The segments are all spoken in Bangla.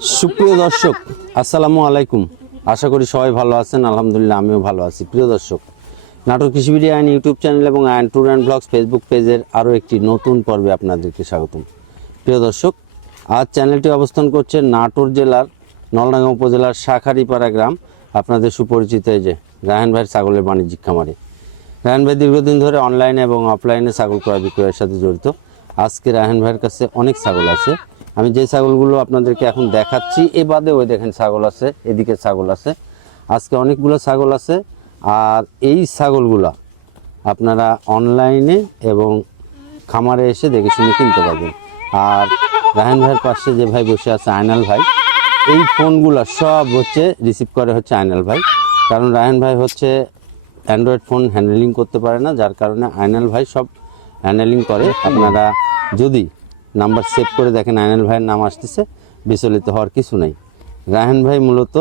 সুপ্রিয় দর্শক, আসসালামু আলাইকুম। আশা করি সবাই ভালো আছেন, আলহামদুলিল্লাহ আমিও ভালো আছি। প্রিয় দর্শক নাটক কৃষিবিডি আইন ইউটিউব চ্যানেল এবং আইন ট্যুর অ্যান্ড ব্লগস ফেসবুক পেজের আরও একটি নতুন পর্বে আপনাদেরকে স্বাগতম। প্রিয় দর্শক, আজ চ্যানেলটি অবস্থান করছে নাটোর জেলার নলডাঙ্গা উপজেলার শাখারিপাড়া গ্রাম। আপনাদের সুপরিচিত এই যে রায়হান ভাইয়ের ছাগলের বাণিজ্যিক খামারে। রায়হান ভাই দীর্ঘদিন ধরে অনলাইনে এবং অফলাইনে ছাগল ক্রয় বিক্রয়ের সাথে জড়িত। আজকে রায়হান ভাইয়ের কাছে অনেক ছাগল আছে। আমি যে ছাগলগুলো আপনাদেরকে এখন দেখাচ্ছি, এ বাদে ওই দেখেন ছাগল আছে, এদিকে ছাগল আছে। আজকে অনেকগুলো ছাগল আছে, আর এই ছাগলগুলো আপনারা অনলাইনে এবং খামারে এসে দেখে শুনে কিনতে পারবেন। আর রায়হান ভাইয়ের পাশে যে ভাই বসে আছে, আয়নাল ভাই, এই ফোনগুলো সব হচ্ছে রিসিভ করে হচ্ছে আয়নাল ভাই। কারণ রায়হান ভাই হচ্ছে অ্যান্ড্রয়েড ফোন হ্যান্ডেলিং করতে পারে না, যার কারণে আয়নাল ভাই সব হ্যান্ডেলিং করে। আপনারা যদি নাম্বার সেভ করে দেখেন আয়নাল ভাইয়ের নাম আসতেছে, বিচলিত হওয়ার কিছু নেই। রায়হান ভাই মূলত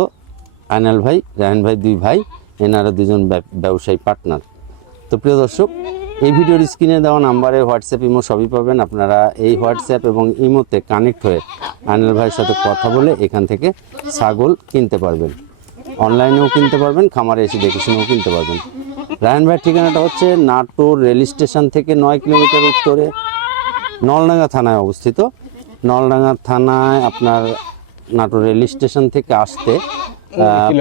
আয়নাল ভাই, রায়হান ভাই দুই ভাই, এনারা দুজন ব্যবসায়ী পার্টনার তো প্রিয় দর্শক, এই ভিডিওর স্ক্রিনে দেওয়া নাম্বারে হোয়াটসঅ্যাপ ইমো সবই পাবেন। আপনারা এই হোয়াটসঅ্যাপ এবং ইমোতে কানেক্ট হয়ে আনিল ভাইয়ের সাথে কথা বলে এখান থেকে ছাগল কিনতে পারবেন। অনলাইনেও কিনতে পারবেন, খামারে এসে দেখে শুনেও কিনতে পারবেন। রায়ন ভাইয়ের ঠিকানাটা হচ্ছে নাটোর রেল স্টেশন থেকে নয় কিলোমিটার উত্তরে নলডাঙ্গা থানায় অবস্থিত। নলডাঙ্গা থানায় আপনার নাটোর রেল স্টেশন থেকে আসতে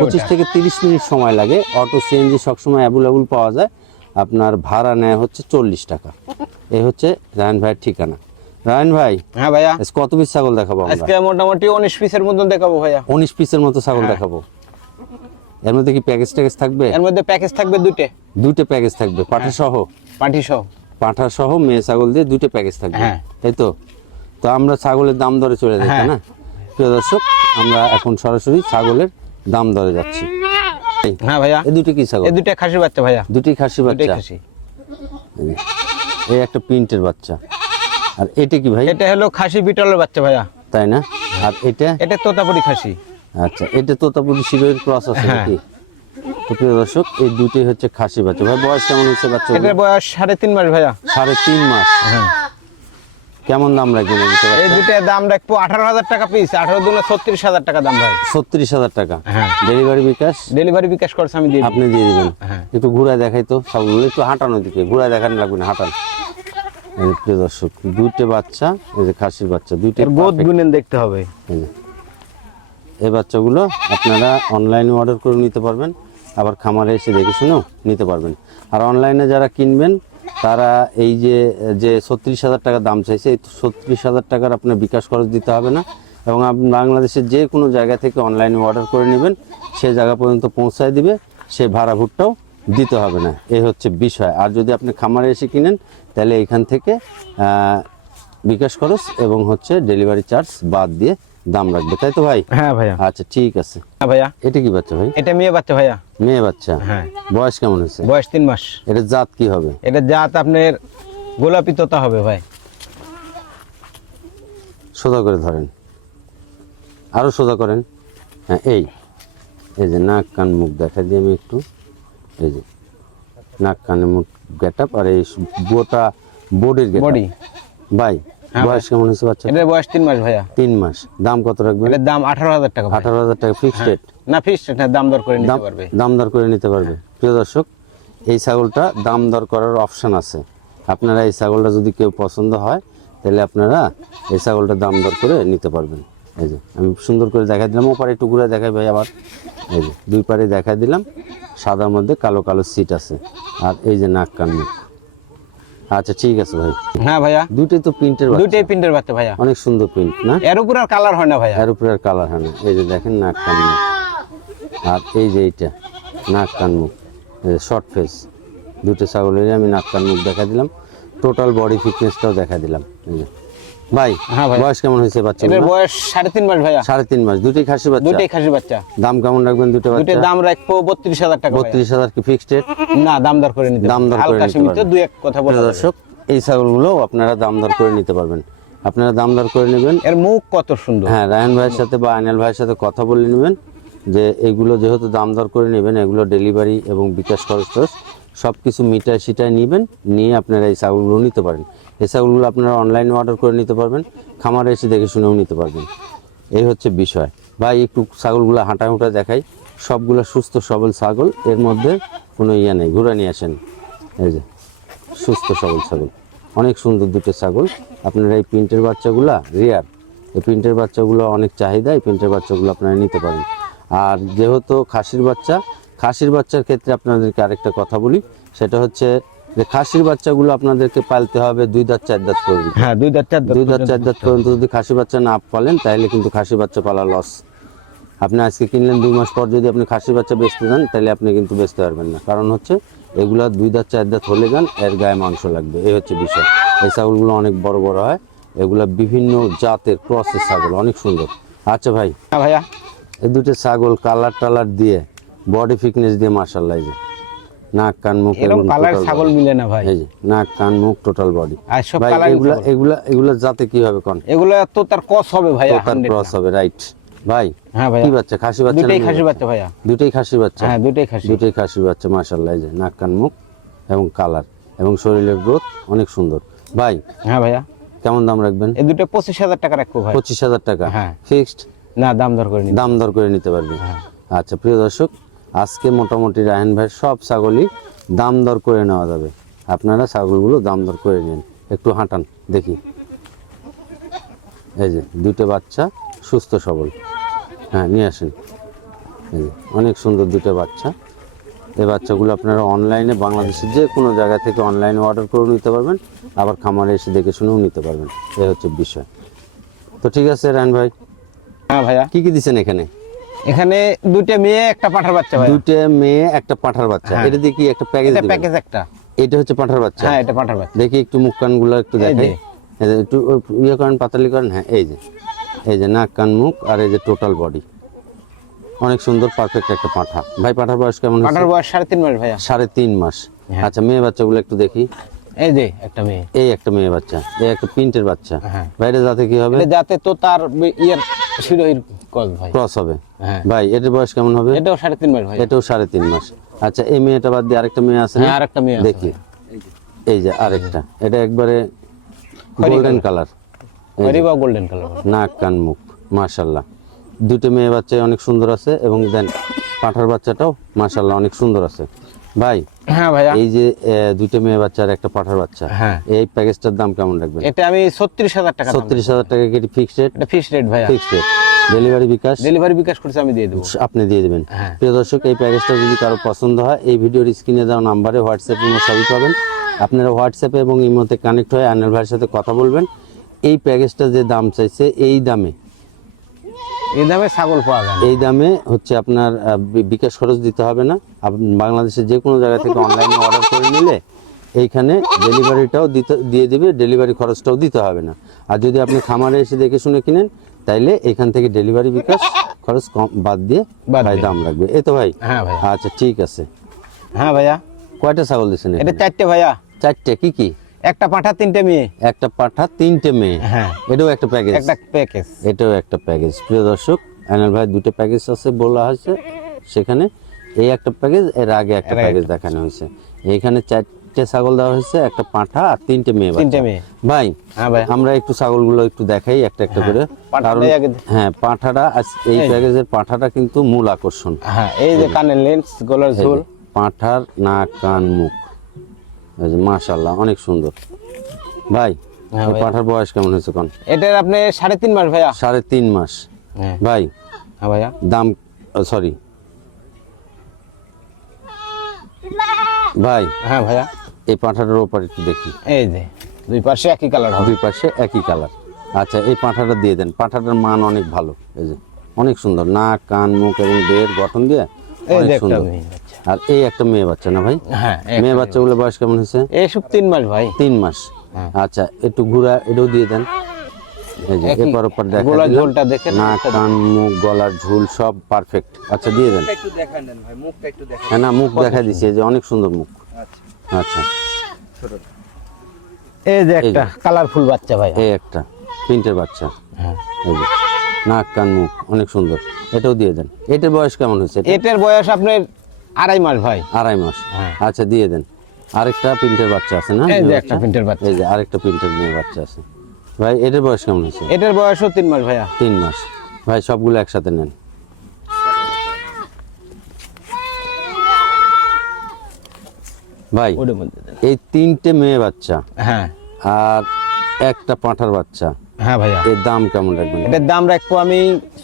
পঁচিশ থেকে তিরিশ মিনিট সময় লাগে। অটো সিএনজি সবসময় অ্যাভেলেবল পাওয়া যায়। আপনার ভাড়া নেয় হচ্ছে চল্লিশ টাকা। এই হচ্ছে রায়ন ভাইয়ের ঠিকানা। রায়ন ভাই হ্যাঁ ভাইয়া। কত পিস ছাগল দেখাবো আজকে মোটামুটি উনিশ পিসের মতন দেখাবো ভাইয়া। উনিশ পিসের মতো ছাগল হ্যাঁ। দেখাবো। এর মধ্যে কি প্যাকেজ ট্যাকেজ থাকবে? এর মধ্যে প্যাকেজ থাকবে দুটে। দুটো প্যাকেজ থাকবে পাঠা সহ পাটি সহ পাঠা সহ মেয়ে ছাগল দিয়ে দুটো প্যাকেজ থাকবে। হ্যাঁ। তাই তো? তো আমরা ছাগলের দাম দরে চলে যাই হ্যাঁ। না? প্রিয় দর্শক আমরা এখন সরাসরি ছাগলের দাম দরে যাচ্ছি। হ্যাঁ ভাইয়া। এই দুটো কি ছাগল? এই দুটো খাসি বাচ্চা ভাইয়া। দুটি খাসি বাচ্চা। খাসি। এই একটা প্রিন্টের বাচ্চা। আর এটা কি ভাই? এটা হলো খাসি বিটলের বাচ্চা ভাইয়া। তাই না? আর এটা? এটা তোতাপুরি খাসি। আচ্ছা এটা তোতাপুরি শিরোয়ের ক্রস আছে হ্যাঁ। নাকি? তো প্রিয় দর্শক এই দুটোই হচ্ছে খাসি বাচ্চা। ভাই বয়স কেমন হচ্ছে বাচ্চা এটার বয়স সাড়ে তিন মাস ভাইয়া। সাড়ে তিন মাস। কেমন দাম রাখবেন এই দুটো দুটার দাম রাখব আঠারো হাজার টাকা পিস আঠারো দুনে ছত্রিশ হাজার টাকা দাম ভাই। ছত্রিশ হাজার টাকা। হ্যাঁ। ডেলিভারি বিকাশ? ডেলিভারি বিকাশ করছে আমি দিয়ে আপনি দিয়ে দিবেন। হ্যাঁ। একটু ঘুরায় দেখাই তো সবগুলো একটু হাঁটানোর দিকে। ঘুরায় দেখানো লাগবে না হাঁটান। প্রিয় দর্শক দুইটা বাচ্চা এই যে খাসির বাচ্চা এর গোদ গুনেন দেখতে হবে। এই বাচ্চাগুলো আপনারা অনলাইনে অর্ডার করে নিতে পারবেন। আবার খামারে এসে দেখে শুনেও নিতে পারবেন। আর অনলাইনে যারা কিনবেন, তারা এই যে যে ছত্রিশ হাজার টাকা দাম চাইছে, এই ছত্রিশ হাজার টাকার আপনার বিকাশ খরচ দিতে হবে না। এবং আপনি বাংলাদেশের যে কোনো জায়গা থেকে অনলাইনে অর্ডার করে নেবেন, সে জায়গা পর্যন্ত পৌঁছায় দিবে, সে ভাড়া ভুটটাও দিতে হবে না। এই হচ্ছে বিষয়। আর যদি আপনি খামারে এসে কিনেন, তাহলে এখান থেকে বিকাশ খরচ এবং হচ্ছে ডেলিভারি চার্জ বাদ দিয়ে দাম রাখবে তাই তো ভাই? হ্যাঁ ভাইয়া। আচ্ছা ঠিক আছে। হ্যাঁ ভাইয়া। এটা কি বাচ্চা ভাই? এটা মেয়ে বাচ্চা ভাইয়া। মেয়ে বাচ্চা? হ্যাঁ। বয়স কেমন হয়েছে? বয়স তিন মাস। এটা জাত কি হবে? এটা জাত আপনার গোলাপি তোতা হবে ভাই। সোজা করে ধরেন। আরও সোজা করেন। হ্যাঁ এই। এই যে নাক কান মুখ দেখা দিই আমি একটু। এই যে নাক কানে মুখ গেট আর এই বোটা বোর্ডের গেট বডি। ভাই বয়স কেমন হয়েছে বাচ্চা এটার বয়স তিন মাস ভাইয়া। তিন মাস। দাম কত রাখবেন? এটার দাম আঠারো হাজার টাকা আঠারো হাজার টাকা ফিক্সড রেট না ফিক্স এটা দাম দর করে নিতে পারবে। দাম দর করে নিতে পারবে। প্রিয় দর্শক এই ছাগলটা দাম দর করার অপশন আছে। আপনারা এই ছাগলটা যদি কেউ পছন্দ হয় তাহলে আপনারা এই ছাগলটা দাম দর করে নিতে পারবেন। এই যে আমি সুন্দর করে দেখা দিলাম। ওপারে ঘুরে দেখাই ভাই আবার। এই যে দুই পারে দেখা দিলাম। সাদার মধ্যে কালো কালো সিট আছে। আর এই যে নাক কান মুখ। আচ্ছা ঠিক আছে ভাই। হ্যাঁ ভাইয়া। দুটোই তো প্রিন্টের দুটোই প্রিন্টের বাচ্চা ভাইয়া। অনেক সুন্দর প্রিন্ট না? এর উপর আর কালার হয় না ভাইয়া। এর উপর আর কালার হয় না। এই যে দেখেন নাক কান মুখ। আর এই যে এইটা নাক কান মুখ। শর্ট ফেস দুটো ছাগলের আমি নাক কান মুখ দেখা দিলাম। টোটাল বডি ফিটনেসটাও দেখা দিলাম। এই যে। ভাই হ্যাঁ ভাই। বয়স কেমন হয়েছে বাচ্চা এটার বয়স সাড়ে তিন মাস ভাইয়া। সাড়ে তিন মাস দুটোই খাসি বাচ্চা? খাসি বাচ্চা। দাম কেমন রাখবেন দুটো দাম রাখব বত্রিশ হাজার টাকা বত্রিশ হাজার কি ফিক্সড রেট না দাম দর করে নিতে দাম দর করে নিতে দুই এক কথা বলে দর্শক এই ছাগলগুলো আপনারা দাম দর করে নিতে পারবেন। আপনারা দাম দর করে নেবেন। এর মুখ কত সুন্দর। হ্যাঁ রায়ন ভাইয়ের সাথে বা আইনাল ভাইয়ের সাথে কথা বলে নেবেন। যে এগুলো যেহেতু দাম দর করে নেবেন এগুলো ডেলিভারি এবং বিকাশ খরচ সব কিছু মিটায় সিটায় নেবেন, নিয়ে আপনারা এই ছাগলগুলো নিতে পারেন। এই ছাগলগুলো আপনারা অনলাইনে অর্ডার করে নিতে পারবেন, খামারে এসে দেখে শুনেও নিতে পারবেন। এই হচ্ছে বিষয়। ভাই, একটু ছাগলগুলো হাঁটা হুঁটা দেখাই। সবগুলো সুস্থ, সবল ছাগল। এর মধ্যে কোনো ইয়ে নেই, ঘুরে নিয়ে আসেন। এই যে, সুস্থ, সবল ছাগল। অনেক সুন্দর দুটো ছাগল। আপনারা এই প্রিন্টের বাচ্চাগুলা রেয়ার এই প্রিন্টের বাচ্চাগুলো অনেক চাহিদা, এই প্রিন্টের বাচ্চাগুলো আপনারা নিতে পারেন। আর যেহেতু খাসির বাচ্চা খাসির বাচ্চার ক্ষেত্রে আপনাদেরকে আরেকটা কথা বলি। সেটা হচ্ছে যে খাসির বাচ্চাগুলো আপনাদেরকে পালতে হবে দুই দাঁত চার দাঁত পর্যন্ত। হ্যাঁ দুই দাঁত চার দুই দাঁত চার দাঁত পর্যন্ত যদি খাসি বাচ্চা না পালেন তাহলে কিন্তু খাসি বাচ্চা পালা লস আপনি আজকে কিনলেন দুই মাস পর যদি আপনি খাসি বাচ্চা বেচতে যান তাহলে আপনি কিন্তু বেচতে পারবেন না। কারণ হচ্ছে এগুলা দুই দাঁত চার দাঁত হলে যান এর গায়ে মাংস লাগবে। এই হচ্ছে বিষয়। এই ছাগলগুলো অনেক বড় বড় হয়। এগুলা বিভিন্ন জাতের ক্রসের ছাগল অনেক সুন্দর। আচ্ছা ভাই হ্যাঁ ভাইয়া। এই দুটো ছাগল কালার টালার দিয়ে বডি ফিটনেস দিয়ে মার্শাল্লাহ এই যে। নাক কান মুখ এরকম কালার ছাগল মিলে না ভাই। এই যে নাক কান মুখ টোটাল বডি আর সব কালার এগুলা এগুলা এগুলা জাতে কি হবে কোন? এগুলো তো তার কস হবে তোতার 100 ক্রস হবে রাইট ভাই হ্যাঁ ভাই কি বাচ্চা? খাসি বাচ্চা দুটেই খাসি বাচ্চা? ভাইয়া। দুটোই খাসি বাচ্চা? হ্যাঁ দুটেই খাসি দুটোই খাসি বাচ্চা মাশাআল্লাহ এই যে নাক কান মুখ এবং কালার এবং শরীরের গ্রোথ অনেক সুন্দর। ভাই হ্যাঁ ভাইয়া। কেমন দাম রাখবেন? এই দুটো পঁচিশ হাজার টাকা রাখব ভাই। পঁচিশ হাজার টাকা? হ্যাঁ। ফিক্সড না দাম দর করে নিন দাম দর করে নিতে পারবেন। হ্যাঁ। আচ্ছা প্রিয় দর্শক আজকে মোটামুটি রায়ন ভাই সব ছাগলই দাম দর করে নেওয়া যাবে। আপনারা ছাগলগুলো দাম দর করে নিন। একটু হাঁটান দেখি। এই যে দুটো বাচ্চা সুস্থ সবল। হ্যাঁ নিয়ে আসেন। এই যে অনেক সুন্দর দুটো বাচ্চা। এই বাচ্চাগুলো আপনারা অনলাইনে বাংলাদেশের যে কোনো জায়গা থেকে অনলাইনে অর্ডার করে নিতে পারবেন। আবার খামারে এসে দেখে শুনেও নিতে পারবেন। এই হচ্ছে বিষয়। তো ঠিক আছে রায়ন ভাই। হ্যাঁ ভাইয়া। কি কি দিচ্ছেন এখানে? এখানে দুটো মেয়ে একটা পাঠার বাচ্চা ভাই। দুইটা মেয়ে একটা পাঁঠার বাচ্চা। হ্যাঁ। এটা দিয়ে কি একটা প্যাকেজ এটা প্যাকেজ একটা। এটা হচ্ছে পাঁঠার বাচ্চা। হ্যাঁ এটা পাঠার বাচ্চা। দেখি একটু মুখ কানগুলো একটু দেখাই। একটু ইয়ে করেন পাতালি করেন? হ্যাঁ এই যে। এই যে নাক কান মুখ আর এই যে টোটাল বডি অনেক সুন্দর পারফেক্ট একটা পাঁঠা। ভাই পাঁঠার বয়স কেমন পাঠার বয়স সাড়ে তিন মাস ভাইয়া। সাড়ে তিন মাস। হ্যাঁ। আচ্ছা মেয়ে বাচ্চাগুলো একটু দেখি। এই যে একটা মেয়ে। এই একটা মেয়ে বাচ্চা। এই একটা প্রিন্টের বাচ্চা। হ্যাঁ। বাইরে যাতে কি হবে? যাতে তো তার ইয়ের শিরোহির ভাই। ক্রস হবে? হ্যাঁ। ভাই এটার বয়স কেমন হবে? এটাও সাড়ে তিন মাস ভাই। এটাও সাড়ে তিন মাস। আচ্ছা এই মেয়েটা বাদ দিয়ে আরেকটা মেয়ে আছে হ্যাঁ আরেকটা মেয়ে দেখি। এই যে। আরেকটা। এটা একবারে গোল্ডেন কালার রিবা গোল্ডেন কালার নাক কান মুখ মাশাল্লাহ দুটো মেয়ে বাচ্চা অনেক সুন্দর আছে এবং দেন পাঁঠার বাচ্চাটাও মাশাল্লাহ অনেক সুন্দর আছে। ভাই হ্যাঁ ভাইয়া। এই যে দুটো মেয়ে বাচ্চা আর একটা পাঁঠার বাচ্চা হ্যাঁ। এই প্যাকেজটার দাম কেমন রাখবেন? এটা আমি ছত্রিশ হাজার টাকা ছত্রিশ হাজার টাকা কি ফিক্সড রেট এটা ফিক্স রেট ভাইয়া। Fixed rate delivery bKash? Delivery bKash করছে আমি দিয়ে দেবো। আপনি দিয়ে দেবেন। হ্যাঁ। প্রিয় দর্শক এই প্যাকেজটা যদি কারও পছন্দ হয় এই ভিডিওর স্ক্রিনে দেওয়া নাম্বারে হোয়াটসঅ্যাপ ইমো সবই পাবেন। আপনারা হোয়াটসঅ্যাপে এবং ইমোতে কানেক্ট হয়ে আনিল ভাইয়ের সাথে কথা বলবেন। এই প্যাকেজটা যে দাম চাইছে এই দামে এই দামে ছাগল পাওয়া যায় এই দামে হচ্ছে আপনার বিকাশ খরচ দিতে হবে না। বাংলাদেশের যে কোনো জায়গা থেকে অনলাইনে অর্ডার করে নিলে এইখানে ডেলিভারিটাও দিতে দিয়ে দিবে ডেলিভারি খরচটাও দিতে হবে না। আর যদি আপনি খামারে এসে দেখে শুনে কিনেন তাইলে এখান থেকে ডেলিভারি বিকাশ খরচ কম বাদ দিয়ে ভাই দাম লাগবে এই তো ভাই? হ্যাঁ ভাইয়া আচ্ছা ঠিক আছে। হ্যাঁ ভাইয়া। কয়টা ছাগল দিচ্ছেন এটা চারটে ভাইয়া। চারটে কি কি? একটা পাঠা তিনটে মেয়ে। একটা পাঠা তিনটে মেয়ে। হ্যাঁ। এটাও একটা প্যাকেজ একটা প্যাকেজ এটাও একটা প্যাকেজ প্রিয় দর্শক আনাল ভাই দুটো প্যাকেজ আছে বলা হয়েছে সেখানে। এই একটা প্যাকেজ এর আগে একটা প্যাকেজ দেখানো হয়েছে। এইখানে চারটে ছাগল দেওয়া হয়েছে একটা পাঁঠা আর তিনটে মেয়ে তিনটে মেয়ে। ভাই হ্যাঁ ভাই। আমরা একটু ছাগলগুলো একটু দেখাই একটা একটা করে। কারণ আগে হ্যাঁ পাঁঠাটা এই। প্যাকেজের পাঁঠাটা কিন্তু মূল আকর্ষণ। হ্যাঁ এই যে কানের লেন্স গলার ঝোল। পাঁঠার নাক কান মুখ। এই যে মাশাল্লাহ অনেক সুন্দর। ভাই হ্যাঁ পাঁঠার বয়স কেমন হয়েছে কোন? এটার আপনি সাড়ে তিন মাস ভাইয়া। সাড়ে তিন মাস। হ্যাঁ। ভাই হ্যাঁ ভাইয়া। দাম সরি ভাই হ্যাঁ ভাইয়া। এই পাঁঠাটার ওপর একটু দেখি। এই যে দুই পাশে একই কালার হবে। দুই পাশে একই কালার। আচ্ছা এই পাঁঠাটা দিয়ে দেন। পাঁঠাটার মান অনেক ভালো। এই যে অনেক সুন্দর। নাক কান মুখ এবং দেহের গঠন দিয়ে অনেক সুন্দর। আর এই একটা মেয়ে বাচ্চা না ভাই? হ্যাঁ মেয়ে বাচ্চাগুলো বয়স কেমন হয়েছে? এইসব তিন মাস ভাই। তিন মাস। হ্যাঁ। আচ্ছা একটু ঘুরা এটাও দিয়ে দেন। এই যে একই- এপার ওপর দেখা গলার ঝোলটা দেখে নাক কান মুখ গলার ঝুল সব পারফেক্ট আচ্ছা দিয়ে দেন। একটু দেখান দেন ভাই মুখটা একটু দেখান। হ্যাঁ না মুখ দেখা দিছে যে অনেক সুন্দর মুখ। আচ্ছা। আচ্ছা। এই যে একটা কালারফুল বাচ্চা ভাই। এই একটা বাচ্চা। হ্যাঁ। এই যে। নাক কান মুখ অনেক সুন্দর। এটাও দিয়ে দেন। এটার বয়স কেমন হয়েছে? এটা? এটার বয়স আপনার আড়াই মাস ভাই। আড়াই মাস। হ্যাঁ। আচ্ছা দিয়ে দেন। আরেকটা প্রিন্টের বাচ্চা আছে না? এই যে একটা প্রিন্টের বাচ্চা। এই যে আরেকটা প্রিন্টের মেয়ে বাচ্চা আছে। ভাই এটার বয়স কেমন হয়েছে? এটার বয়সও তিন মাস ভাইয়া। তিন মাস। ভাই সবগুলো একসাথে নেন। ভাই। এই তিনটে মেয়ে বাচ্চা হ্যাঁ। আর একটা পাঁঠার বাচ্চা। হ্যাঁ ভাইয়া। এর দাম কেমন রাখবেন? এটার দাম রাখব আমি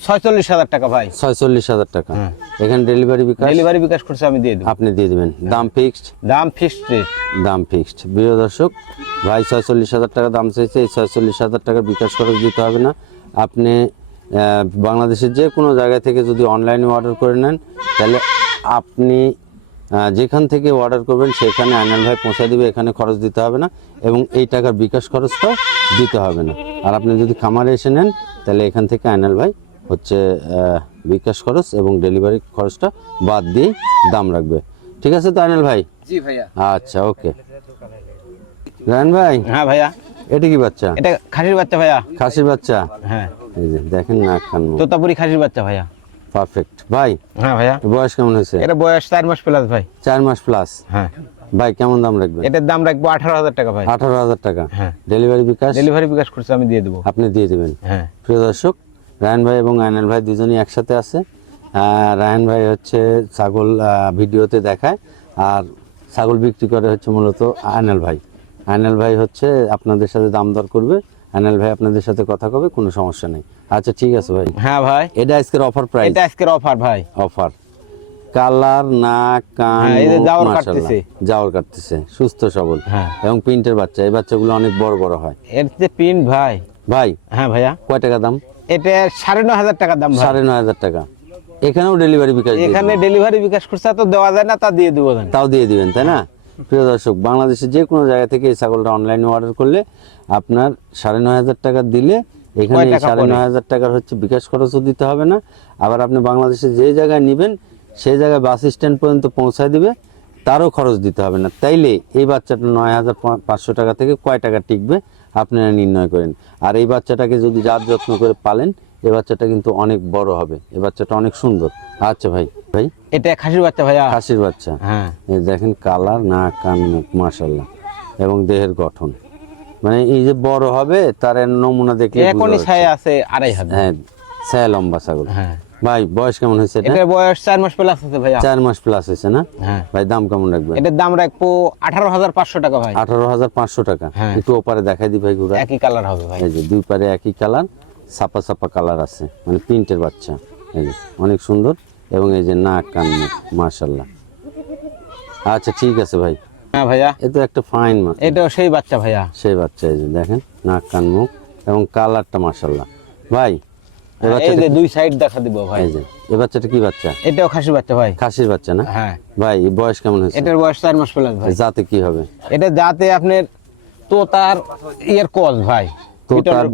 ছয়চল্লিশ হাজার টাকা ভাই। ছয়চল্লিশ হাজার টাকা। হ্যাঁ। এখানে ডেলিভারি বিকাশ? ডেলিভারি বিকাশ করছে আমি দিয়ে দেবো। আপনি দিয়ে দেবেন। দাম ফিক্সড দাম ফিক্সড রেট দাম ফিক্সড প্রিয় দর্শক ভাই ছয়চল্লিশ হাজার টাকা দাম চাইছে এই ছয়চল্লিশ হাজার টাকা বিকাশ খরচ দিতে হবে না। আপনি বাংলাদেশের যে কোনো জায়গা থেকে যদি অনলাইনে অর্ডার করে নেন তাহলে আপনি যেখান থেকে অর্ডার করবেন সেখানে আইনাল ভাই পৌঁছে দিবে এখানে খরচ দিতে হবে না এবং এই টাকার বিকাশ খরচটাও দিতে হবে না। আর আপনি যদি খামারে এসে নেন তাহলে এখান থেকে আইনাল ভাই হচ্ছে বিকাশ খরচ এবং ডেলিভারি খরচটা বাদ দিয়েই দাম রাখবে। ঠিক আছে তো আইনাল ভাই? জি ভাইয়া। আচ্ছা ওকে। রায়ন ভাই? হ্যাঁ ভাইয়া। এটা কি বাচ্চা? এটা খাসির বাচ্চা ভাইয়া। খাসির বাচ্চা? হ্যাঁ। এই দেখেন না কান তোতাপুরি খাসির বাচ্চা ভাইয়া। পারফেক্ট ভাই হ্যাঁ ভাইয়া। বয়স কেমন হয়েছে? এটা বয়স চার মাস প্লাস ভাই। চার মাস প্লাস হ্যাঁ। ভাই কেমন দাম রাখবেন? এটার দাম রাখব আঠারো হাজার টাকা ভাই। আঠারো হাজার টাকা। হ্যাঁ। ডেলিভারি বিকাশ? ডেলিভারি বিকাশ করছে আমি দিয়ে দেবো। আপনি দিয়ে দেবেন। হ্যাঁ। প্রিয় দর্শক রায়ন ভাই এবং আয়নাল ভাই দুজনই একসাথে আছে। রায়ন ভাই হচ্ছে ছাগল ভিডিওতে দেখায় আর ছাগল বিক্রি করে হচ্ছে মূলত আয়নাল ভাই। আয়নাল ভাই হচ্ছে আপনাদের সাথে দাম দর করবে। আয়নাল ভাই আপনাদের সাথে কথা কবে? কোনো সমস্যা নেই। আচ্ছা ঠিক আছে ভাই। হ্যাঁ ভাই। এটা আজকের অফার প্রাইস এটা আজকের অফার ভাই। অফার কালার নাক কান হ্যাঁ, এই যে জাওর কাটতেছে। জাওর কাটতেছে। সুস্থ সবল। হ্যাঁ। এবং প্রিন্টের বাচ্চা। এই বাচ্চাগুলো অনেক বড় বড় হয়। এর যে প্রিন্ট ভাই। ভাই? হ্যাঁ ভাইয়া। কয় টাকা দাম? এটা সাড়ে ন হাজার টাকা দাম ভাই। সাড়ে নয় হাজার টাকা। এখানেও ডেলিভারি বিকাশ এখানে ডেলিভারি বিকাশ করছে তো দেওয়া যায় না তা দিয়ে দেবো তাও দিয়ে দিবেন তাই না? প্রিয় দর্শক বাংলাদেশে যে কোনো জায়গা থেকে এই ছাগলটা অনলাইনে অর্ডার করলে আপনার সাড়ে নয় হাজার টাকা দিলে এখানে সাড়ে নয় হাজার টাকার হচ্ছে বিকাশ খরচও দিতে হবে না। আবার আপনি বাংলাদেশে যে জায়গায় নেবেন সেই জায়গায় বাস স্ট্যান্ড পর্যন্ত পৌঁছায় দিবে তারও খরচ দিতে হবে না। তাইলে এই বাচ্চাটা নয় হাজার পাঁচশো টাকা থেকে কয় টাকা টিকবে আপনারা নির্ণয় করেন। আর এই বাচ্চাটাকে যদি যার যত্ন করে পালেন এ বাচ্চাটা কিন্তু অনেক বড় হবে এ বাচ্চাটা অনেক সুন্দর। আচ্ছা ভাই ভাই? এটা খাসির বাচ্চা ভাইয়া। খাসির বাচ্চা। হ্যাঁ। দেখেন কালার নাক কান মুখ মাশাল্লাহ এবং দেহের গঠন। মানে এই যে বড় হবে তার নমুনা দেখলে এখনই। ছায় আছে আড়াই হাজার হ্যাঁ ছায়া লম্বা ছাগল। হ্যাঁ। ভাই বয়স কেমন হয়েছে এটা? বয়স চার মাস প্লাস আছে ভাইয়া। চার মাস প্লাস হয়েছে না? হ্যাঁ। ভাই দাম কেমন রাখবেন? এটার দাম রাখব আঠারো হাজার পাঁচশো টাকা ভাই। আঠারো হাজার পাঁচশো টাকা। হ্যাঁ। একটু ওপারে দেখাই দি ভাই ঘুরা। একই কালার হবে ভাই। এই যে দুই পারে একই কালার ছাপা ছাপা কালার আছে। মানে প্রিন্টের বাচ্চা। এই যে অনেক সুন্দর। এবং এই যে নাক কান মুখ আচ্ছা ঠিক আছে ভাই। হ্যাঁ ভাইয়া। এ তো একটা ফাইন মা এটাও সেই বাচ্চা ভাইয়া। সেই বাচ্চা এই যে দেখেন নাক কান মুখ এবং কালারটা মাশাল্লাহ ভাই এই এই বাচ্চাটা যে দুই সাইড দেখা দিব ভাই। এই যে এই বাচ্চাটা কি বাচ্চা? এটাও খাসির বাচ্চা ভাই। খাসির বাচ্চা না? হ্যাঁ। ভাই বয়স কেমন হয়েছে? এটার বয়স চার মাস প্লাস ভাই। যাতে কি হবে? এটা যাতে আপনার তো তার ইয়ের কস ভাই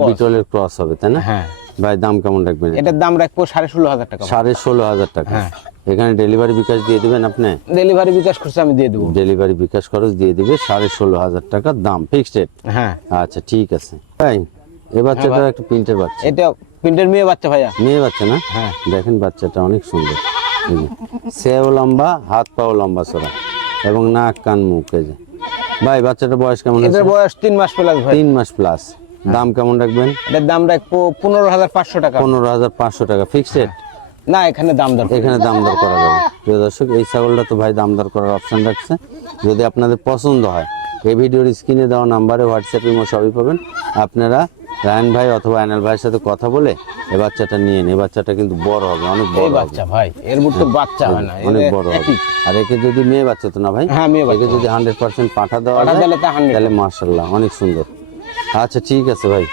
বিটলের ক্রস হবে তাই না? হ্যাঁ। ভাই দাম কেমন রাখবেন এটার দাম রাখব সাড়ে ষোলো হাজার টাকা। সাড়ে ষোলো হাজার টাকা। হ্যাঁ। এখানে ডেলিভারি বিকাশ দিয়ে দিবেন আপনি? ডেলিভারি বিকাশ খরচ আমি দিয়ে দেবো। ডেলিভারি বিকাশ খরচ দিয়ে দিবে সাড়ে ষোলো হাজার টাকা দাম ফিক্সড রেট হ্যাঁ। আচ্ছা ঠিক আছে। ভাই এই বাচ্চাটা একটা প্রিন্টের বাচ্চা। এটা প্রিন্টের মেয়ে বাচ্চা ভাইয়া। মেয়ে বাচ্চা না? হ্যাঁ। দেখেন বাচ্চাটা অনেক সুন্দর। সেও লম্বা হাত পাও লম্বা সরা এবং নাক কান মুখ ভাই বাচ্চাটা বয়স কেমন এটার বয়স তিন মাস প্লাস ভাই। তিন মাস প্লাস। দাম কেমন রাখবেন? এটার দাম রাখব পনেরো হাজার পাঁচশো টাকা। পনেরো হাজার পাঁচশো টাকা ফিক্সড না এখানে দাম দর এখানে দাম দর করা যাবে। প্রিয় দর্শক এই ছাগলটা তো ভাই দাম দর করার অপশন রাখছে। যদি আপনাদের পছন্দ হয় এই ভিডিওর স্ক্রিনে দেওয়া নাম্বারে হোয়াটসঅ্যাপ ইমো সবই পাবেন। আপনারা রায়ন ভাই অথবা আয়নাল ভাইয়ের সাথে কথা বলে এই বাচ্চাটা নিয়ে নিন। এই বাচ্চাটা কিন্তু বড় হবে অনেক বড় বাচ্চা ভাই এর মধ্যে বাচ্চা হয় না। অনেক বড় হবে। আর একে যদি মেয়ে বাচ্চা তো না ভাই হ্যাঁ মেয়ে বাচ্চা। যদি হান্ড্রেড পার্সেন্ট পাঠা দেওয়া পাঠা যায় দিলে তা 100 তাহলে মার্শাল্লাহ অনেক সুন্দর। আচ্ছা ঠিক আছে ভাই।